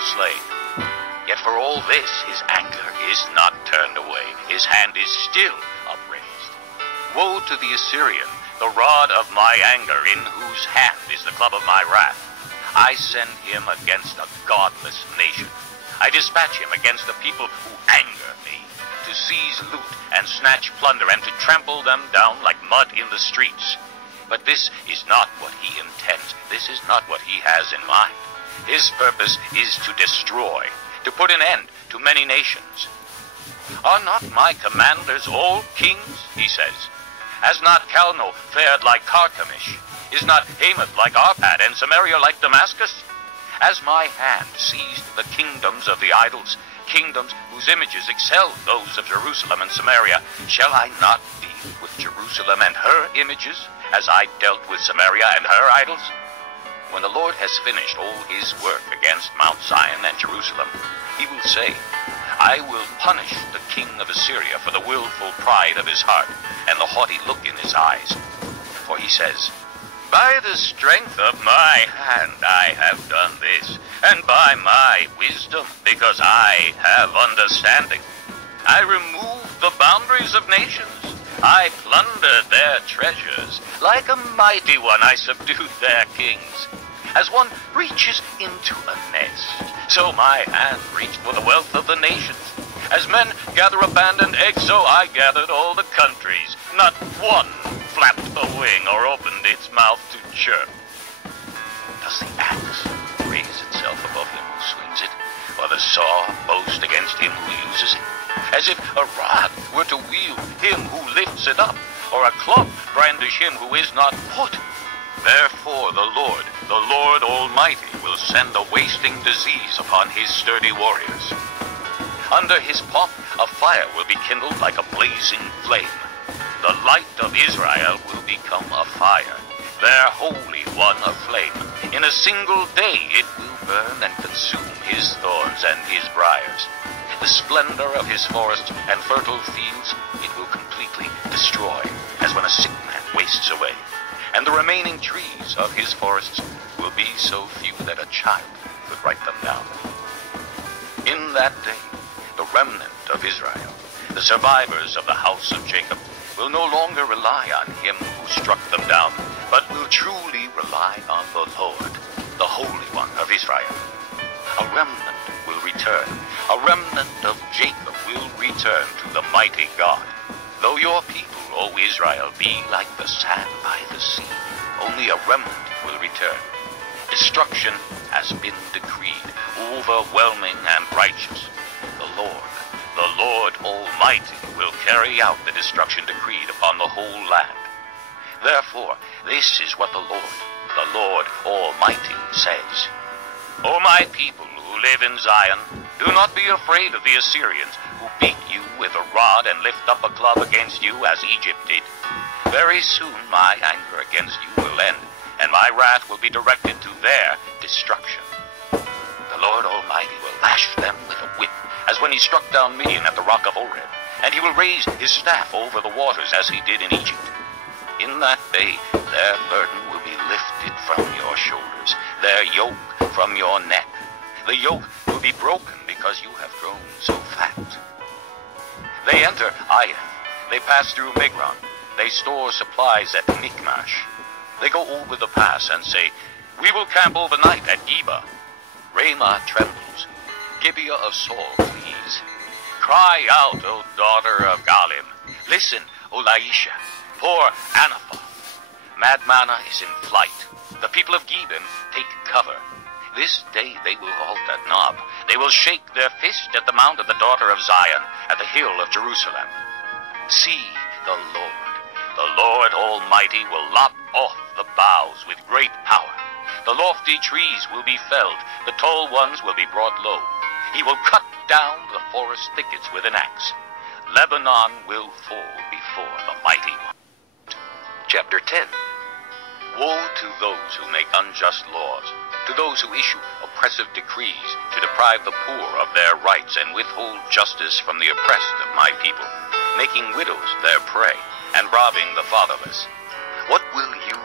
the slain. Yet for all this, his anger is not turned away. His hand is still upraised. Woe to the Assyrian, the rod of my anger, in whose hand is the club of my wrath. I send him against a godless nation. I dispatch him against the people who anger me, to seize loot and snatch plunder and to trample them down like mud in the streets. But this is not what he intends. This is not what he has in mind. His purpose is to destroy, to put an end to many nations. Are not my commanders all kings, he says? Has not Calno fared like Carchemish? Is not Hamath like Arpad and Samaria like Damascus? Has my hand seized the kingdoms of the idols, kingdoms whose images excel those of Jerusalem and Samaria? Shall I not deal with Jerusalem and her images, as I dealt with Samaria and her idols? When the Lord has finished all his work against Mount Zion and Jerusalem, he will say, I will punish the king of Assyria for the willful pride of his heart and the haughty look in his eyes. For he says, by the strength of my hand I have done this, and by my wisdom, because I have understanding. I removed the boundaries of nations. I plundered their treasures. Like a mighty one I subdued their kings. As one reaches into a nest, so my hand reached for the wealth of the nations. As men gather abandoned eggs, so I gathered all the countries. Not one flapped a wing or opened its mouth to chirp. Does the axe raise itself above him who swings it, or the saw boast against him who uses it? As if a rod were to wield him who lifts it up, or a club brandish him who is not put. Therefore the Lord Almighty, will send a wasting disease upon his sturdy warriors. Under his pomp, a fire will be kindled like a blazing flame. The light of Israel will become a fire, their Holy One a flame. In a single day it will burn and consume his thorns and his briars. The splendor of his forests and fertile fields it will completely destroy, as when a sick man wastes away. And the remaining trees of his forests will be so few that a child could write them down. In that day, the remnant of Israel, the survivors of the house of Jacob, will no longer rely on him who struck them down, but will truly rely on the Lord, the Holy One of Israel. A remnant will return. A remnant of Jacob will return to the mighty God. Though your people, O Israel, be like the sand by the sea, only a remnant will return. Destruction has been decreed, overwhelming and righteous. The Lord Almighty, will carry out the destruction decreed upon the whole land. Therefore, this is what the Lord Almighty says. O my people who live in Zion, do not be afraid of the Assyrians, who beat you with a rod and lift up a club against you as Egypt did. Very soon my anger against you will end, and my wrath will be directed to their destruction. The Lord Almighty will lash them with a whip, as when he struck down Midian at the rock of Oreb, and he will raise his staff over the waters as he did in Egypt. In that day their burden will be lifted from your shoulders, their yoke from your neck. The yoke will be broken because you have grown so fat. They enter Aiah. They pass through Migron. They store supplies at Michmash. They go over the pass and say, we will camp overnight at Geba. Ramah trembles. Gibeah of Saul flees. Cry out, O daughter of Galim. Listen, O Laisha. Poor Anathoth. Madmanah is in flight. The people of Gebim take cover. This day they will halt at Nob. They will shake their fist at the mount of the daughter of Zion, at the hill of Jerusalem. See, the Lord Almighty will lop off the boughs with great power. The lofty trees will be felled, the tall ones will be brought low. He will cut down the forest thickets with an axe. Lebanon will fall before the mighty one. Chapter 10. Woe to those who make unjust laws, to those who issue oppressive decrees to deprive the poor of their rights and withhold justice from the oppressed of my people, making widows their prey and robbing the fatherless. What will you